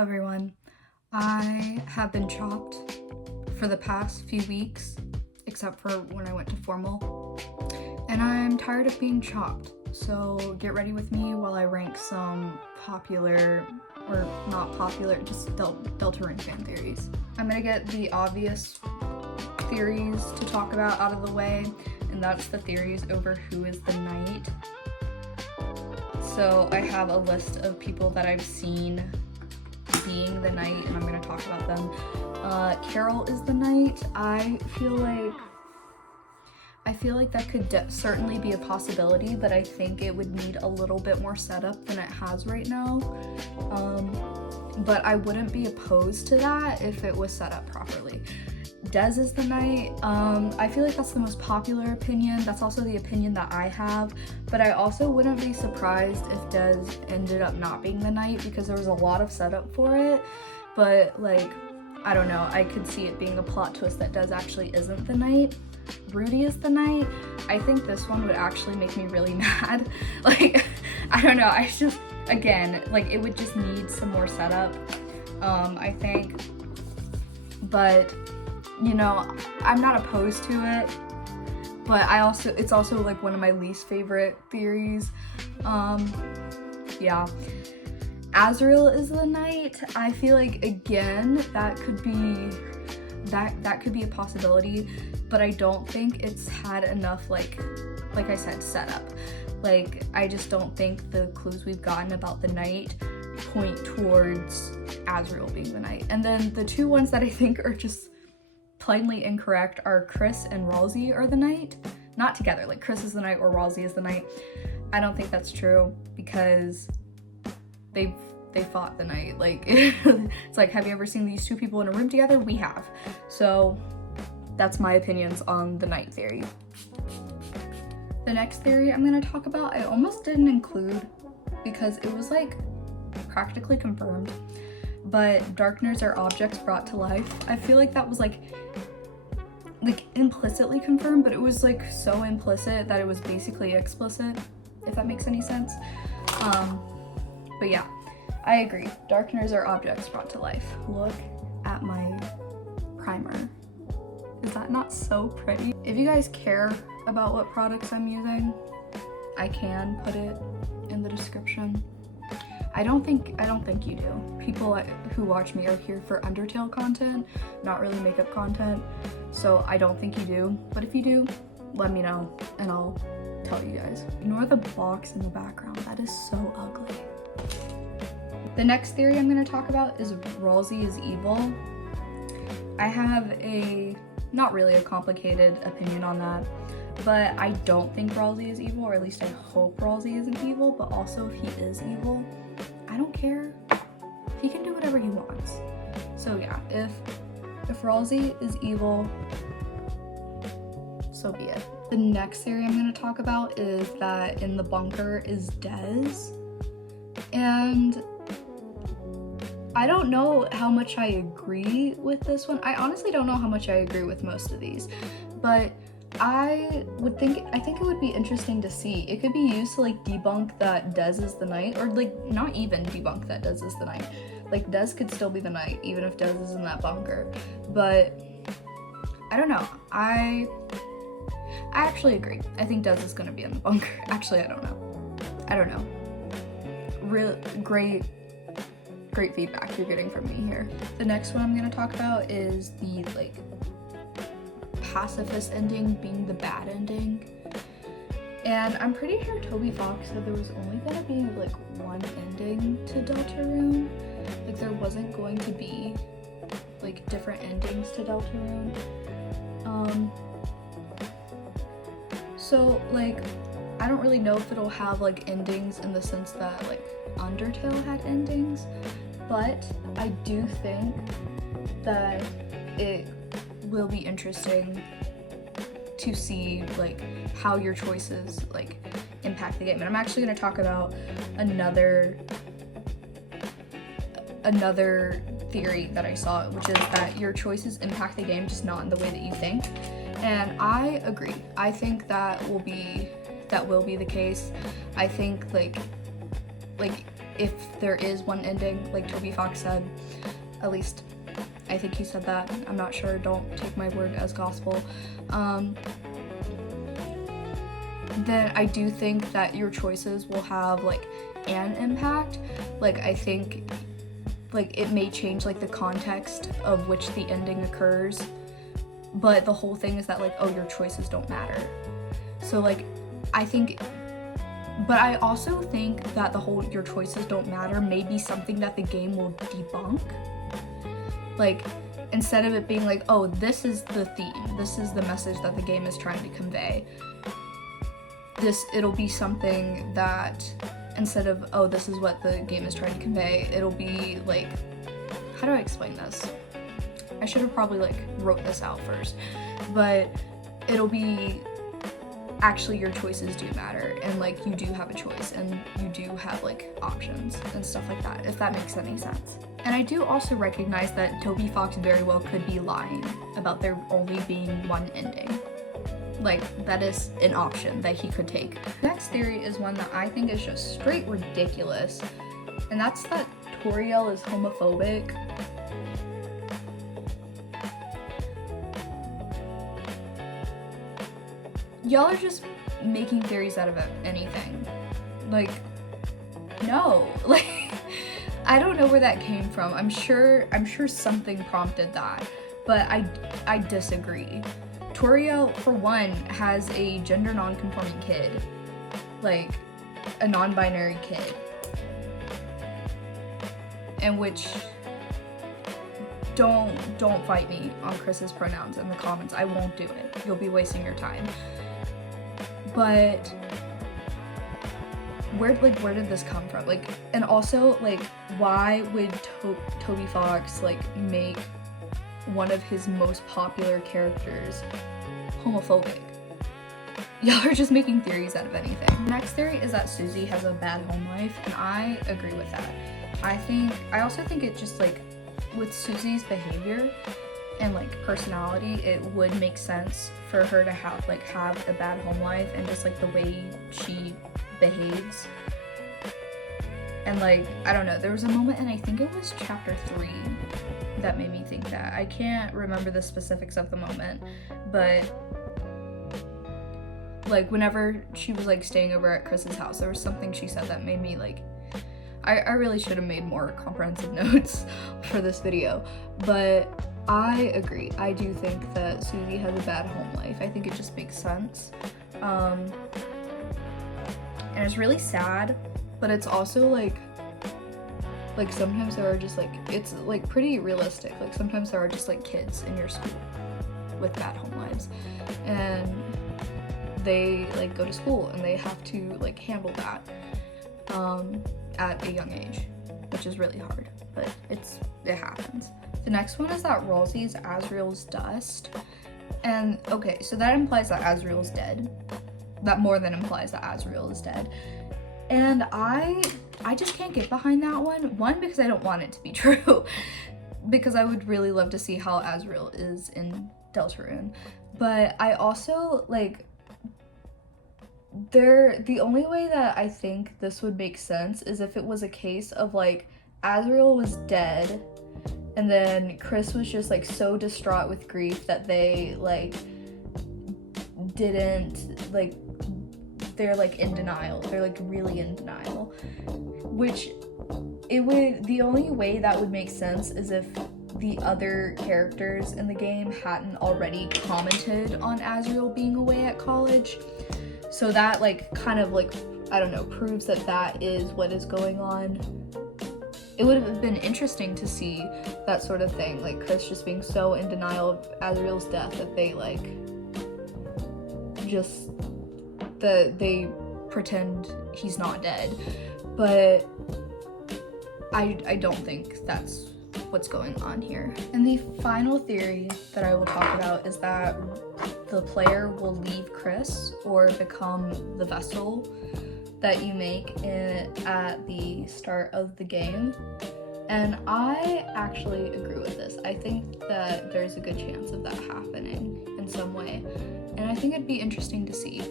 Hello everyone. I have been chopped for the past few weeks, except for when I went to formal, and I'm tired of being chopped. So get ready with me while I rank some popular, or not popular, just deltarune fan theories. I'm gonna get the obvious theories to talk about out of the way, and that's the theories over who is the knight. So I have a list of people that I've seen being the knight, and I'm going to talk about them. Carol is the knight. I feel like that could certainly be a possibility, but I think it would need a little bit more setup than it has right now. But I wouldn't be opposed to that if it was set up properly. Dez is the knight. I feel like that's the most popular opinion. That's also the opinion that I have, but I also wouldn't be surprised if Dez ended up not being the knight because there was a lot of setup for it. But like, I don't know, I could see it being a plot twist that Dez actually isn't the knight. Rudy is the knight. I think this one would actually make me really mad. Like, I don't know, I just, again, like it would just need some more setup, I think. But you know, I'm not opposed to it, but it's also like one of my least favorite theories. Yeah. Azrael is the knight. I feel like, again, that could be a possibility, but I don't think it's had enough, like I said, setup. Like, I just don't think the clues we've gotten about the knight point towards Azrael being the knight. And then the two ones that I think are just plainly incorrect are Chris and Ralsei are the knight. Not together, like Chris is the knight or Ralsei is the knight. I don't think that's true because they fought the knight. Like, it's like, have you ever seen these two people in a room together? We have. So that's my opinions on the knight theory. The next theory I'm gonna talk about, I almost didn't include because it was like practically confirmed, but darkeners are objects brought to life. I feel like that was like implicitly confirmed, but it was like so implicit that it was basically explicit, if that makes any sense. But yeah, I agree. Darkeners are objects brought to life. Look at my primer. Is that not so pretty? If you guys care about what products I'm using, I can put it in the description. I don't think you do. People who watch me are here for Undertale content, not really makeup content, so I don't think you do. But if you do, let me know and I'll tell you guys. Ignore the box in the background, that is so ugly. The next theory I'm going to talk about is Ralsei is evil. I have not really a complicated opinion on that, but I don't think Ralsei is evil, or at least I hope Ralsei isn't evil, but also if he is evil, I don't care. He can do whatever he wants. So yeah, if Ralsei is evil, so be it. The next theory I'm going to talk about is that in the bunker is Dez. And I don't know how much I agree with this one. I honestly don't know how much I agree with most of these, but I think it would be interesting to see. It could be used to like debunk that Dez is the knight, or like not even debunk that Dez is the knight. Like Dez could still be the knight even if Dez is in that bunker. But I don't know. I actually agree. I think Dez is gonna be in the bunker. Actually, I don't know. Real great feedback you're getting from me here. The next one I'm gonna talk about is the like pacifist ending being the bad ending. And I'm pretty sure Toby Fox said there was only gonna be like one ending to Deltarune. Like there wasn't going to be like different endings to Deltarune. So like I don't really know if it'll have like endings in the sense that like Undertale had endings, but I do think that it will be interesting to see like how your choices like impact the game. And I'm actually going to talk about another theory that I saw, which is that your choices impact the game, just not in the way that you think. And I agree. I think that will be the case. I think like if there is one ending, like Toby Fox said, at least I think he said that, I'm not sure, don't take my word as gospel, then I do think that your choices will have like an impact. Like I think like it may change like the context of which the ending occurs, but the whole thing is that like, oh, your choices don't matter. So like I think, but I also think that the whole your choices don't matter may be something that the game will debunk. Like instead of it being like, oh, this is the theme, this is the message that the game is trying to convey, it'll be something that instead of, oh, this is what the game is trying to convey, it'll be like, how do I explain this? I should have probably like wrote this out first, but it'll be actually your choices do matter, and like you do have a choice, and you do have like options and stuff like that, if that makes any sense. And I do also recognize that Toby Fox very well could be lying about there only being one ending. Like, that is an option that he could take. Next theory is one that I think is just straight ridiculous, and that's that Toriel is homophobic. Y'all are just making theories out of anything. Like, no. Like, I don't know where that came from. I'm sure something prompted that, but I disagree. Toriel, for one, has a gender non-conforming kid, like a non-binary kid, and which don't fight me on Chris's pronouns in the comments. I won't do it. You'll be wasting your time. But where did this come from? Like, and also like, why would Toby Fox like make one of his most popular characters homophobic? Y'all are just making theories out of anything. The next theory is that Susie has a bad home life, and I agree with that. I also think it just like, with Susie's behavior and like personality, it would make sense for her to have a bad home life, and just like the way she behaves. And like, I don't know, there was a moment, and I think it was chapter 3, that made me think that. I can't remember the specifics of the moment, but like whenever she was like staying over at Chris's house, there was something she said that made me like, I really should have made more comprehensive notes for this video, but I agree. I do think that Susie has a bad home life. I think it just makes sense. And it's really sad, but it's also like sometimes there are just like, it's like pretty realistic. Like sometimes there are just like kids in your school with bad home lives, and they like go to school and they have to like handle that at a young age, which is really hard, but it happens. The next one is that Rosie's Azriel's dust. And okay, so that implies that Azriel's dead. That more than implies that Azriel is dead. And I just can't get behind that one. One, because I don't want it to be true, because I would really love to see how Azriel is in Deltarune. But I also like, the only way that I think this would make sense is if it was a case of like Azriel was dead, and then Chris was just like so distraught with grief that they like didn't like, they're like in denial. They're like really in denial, which the only way that would make sense is if the other characters in the game hadn't already commented on Azriel being away at college. So that like kind of like, I don't know, proves that that is what is going on. It would have been interesting to see that sort of thing, like Chris just being so in denial of Azriel's death that they like just they pretend he's not dead. But I don't think that's what's going on here. And the final theory that I will talk about is that the player will leave Chris or become the vessel that you make at the start of the game. And I actually agree with this. I think that there's a good chance of that happening in some way. And I think it'd be interesting to see.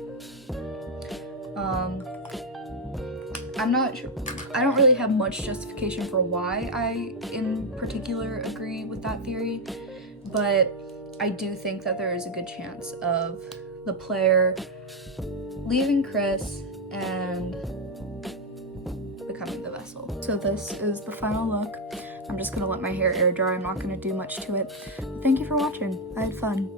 I'm not sure, I don't really have much justification for why I in particular agree with that theory, but I do think that there is a good chance of the player leaving Chris and becoming the vessel. So this is the final look. I'm just gonna let my hair air dry. I'm not gonna do much to it. Thank you for watching. I had fun.